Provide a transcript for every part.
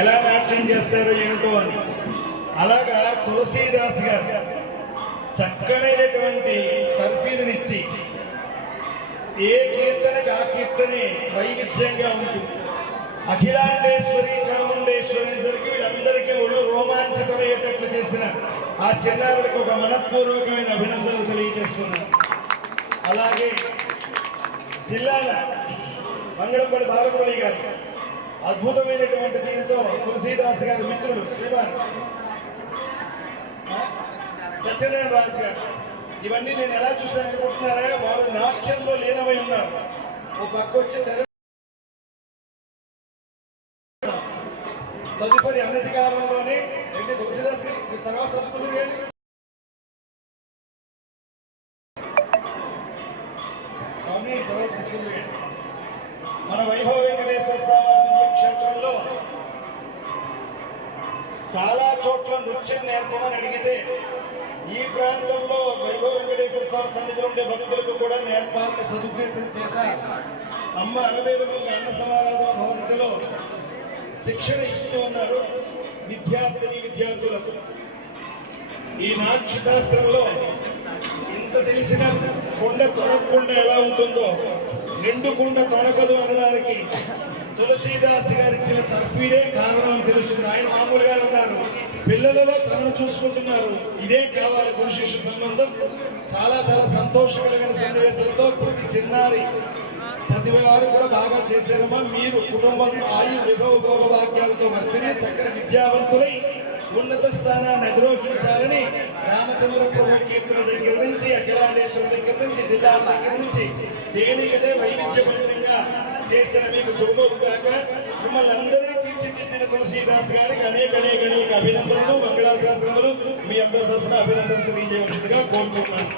ఎలా నాట్యం చేస్తారో ఏమిటో అని. అలాగా తులసీదాస్ గారు చక్కనైనటువంటి తర్ఫీదునిచ్చి ఏ కీర్తనకి ఆ కీర్తనే వైవిధ్యంగా ఉంటుంది. అఖిలాండేశ్వరి చాముండేశ్వరి అనేసరికి వీళ్ళందరికీ ఒళ్ళు రోమాంచితమయ్యేటట్లు చేసిన ఆ చిన్నారులకు ఒక మనఃపూర్వకమైన అభినందనలు తెలియజేస్తున్నారు. అలాగే జిల్లాల మంగళంపల్లి బాలమురళి గారు అద్భుతమైనటువంటి దీనితో తులసీదాస్ గారి మిత్రులు శ్రీవారి సత్యనారాయణ రాజు గారు, ఇవన్నీ నేను ఎలా చూశాను అనుకుంటున్నారా? వాళ్ళు నాట్యంలో లీనమై ఉన్నారు. ఓ పక్క వచ్చి తదుపరి అన్నతి కాలంలోనే రెండు తులసీదాస్ తర్వాత సత్పుత్రులు తర్వాత తీసుకుంది. మన వైభవ వెంకటేశ్వర స్వామి దివ్యక్షేత్రంలో చాలా చోట్ల నృత్యం నేర్పమని అడిగితే ఈ ప్రాంతంలో వైభవ వెంకటేశ్వర స్వామి సన్నిధిలో ఉండే భక్తులకు కూడా నేర్పాలని సదుద్దేశం చేత అమ్మ అలవేలుమంగ అన్న సమారాధన భవంతిలో శిక్షణ ఇస్తూ ఉన్నారు విద్యార్థులకు. ఈ నాట్య శాస్త్రంలో ఇంత తెలిసిన కొండ తొడకుండా ఎలా ఉంటుందో నిండు కొండ తొడకదు అనడానికి తులసీదాస్ గారు ఇచ్చిన తర్ఫీదే కారణం తెలుస్తుంది. ఆయన మామూలుగా ఉన్నారు, పిల్లలలో తనను చూసుకుంటున్నారు. ఇదే కావాలి గురు శిష్య సంబంధం. చాలా చాలా సంతోషకరమైన సన్నివేశంతో ప్రతి చిన్నారి ప్రతి వారు కూడా బాగా చేశారమ్మా. మీరు కుటుంబం ఆయు విభోగభాగ్యాలతో వర్తిని చక్కని విద్యావంతులై ఉన్నత స్థానాన్ని అధిరోషించాలని రామచంద్ర ప్రభు కీర్తన దగ్గర నుంచి అఖిలాండేశ్వరి దగ్గర నుంచి జిల్లాల దగ్గర నుంచి దేనికదే వైవిధ్యభరితంగా చేసిన మీకు శుభముగాక. మిమ్మల్ని అందరినీ తీర్చిదిద్దిన తులసీదాస్ గారికి అనేక అభినందనలు, మంగళాశాసనములు మీ అందరి తరఫున అభినందనలు తెలియజేయవలసిందిగా కోరుకుంటున్నాను.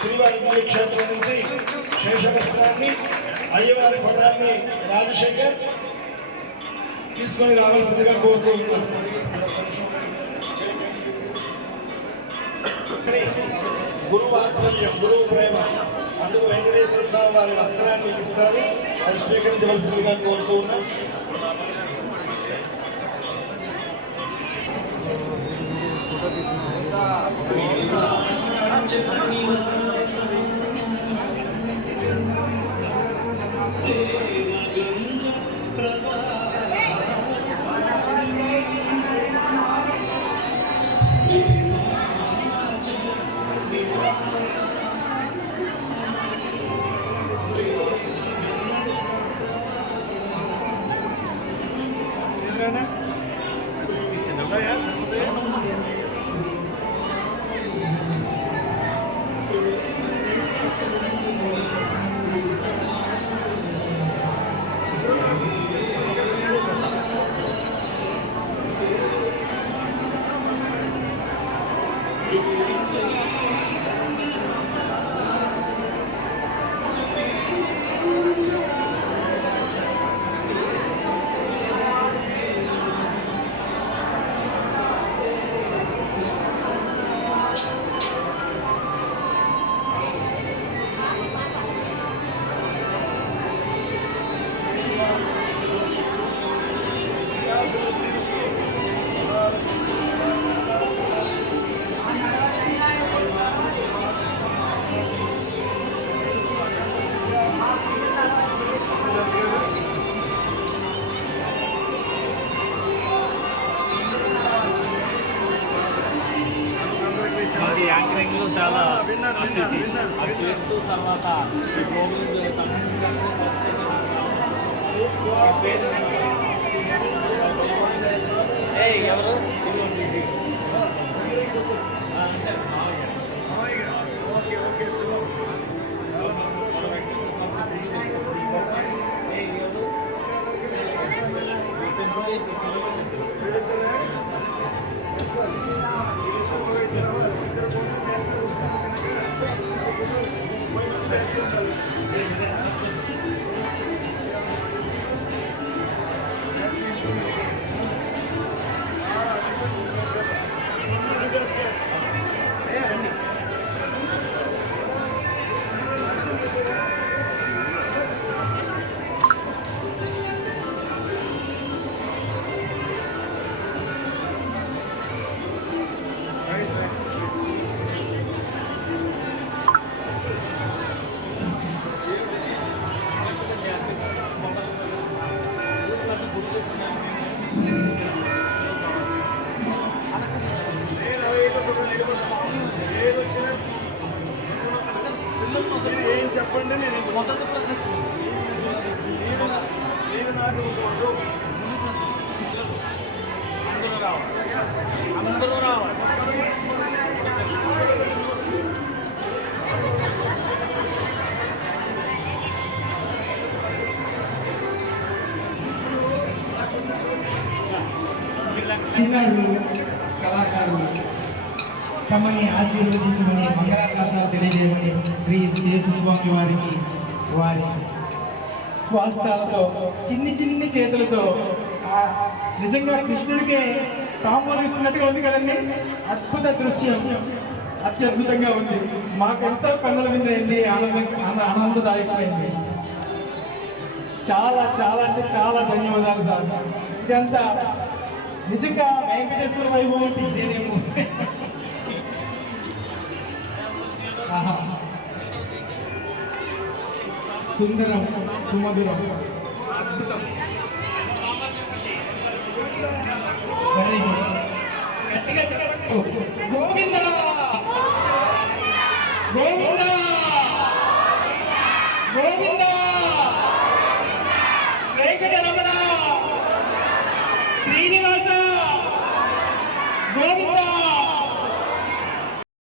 శ్రీవారి క్షేత్రం నుంచి శేషవస్త్రాన్ని అయ్యవారి పదాన్ని రాజశేఖర్ తీసుకొని రావాల్సిందిగా కోరుకుంటున్నాను. గురు వాత్సల్యం, గురువు ప్రేమ, అందుకు వెంకటేశ్వర స్వామి వారి వస్త్రాన్ని ఇస్తారు. అది స్వీకరించవలసిందిగా కోరుతూ ఉన్నాం. యాంకరింగ్లో చాలా అది చేస్తూ తర్వాత ఎవరు మీరు నాకు అందరూ రావాలి. చిన్నారులు కళాకారులు తమని ఆశీర్వదించమని మంగళాశాసనాలు తెలియజేయమని శ్రీ యేసుస్వామి వారికి వారి స్వాస్థాలతో చిన్ని చిన్ని చేతులతో నిజంగా కృష్ణుడికే తాంబూలం ఇస్తున్నట్టుగా ఉంది కదండి. అద్భుత దృశ్యం, అత్యద్భుతంగా ఉంది. మాకెంతో కన్నుల విందైంది, ఆనందదాయకమైంది. చాలా చాలా అంటే చాలా ధన్యవాదాలు సార్. ఇదంతా నిజంగా వెంకటేశ్వర వైభవం ఇదేనేమో. ఆహా, సుందరం, సుమధురం, అద్భుతం. Very good. గట్టిగా చెప్పండి. గోవిందా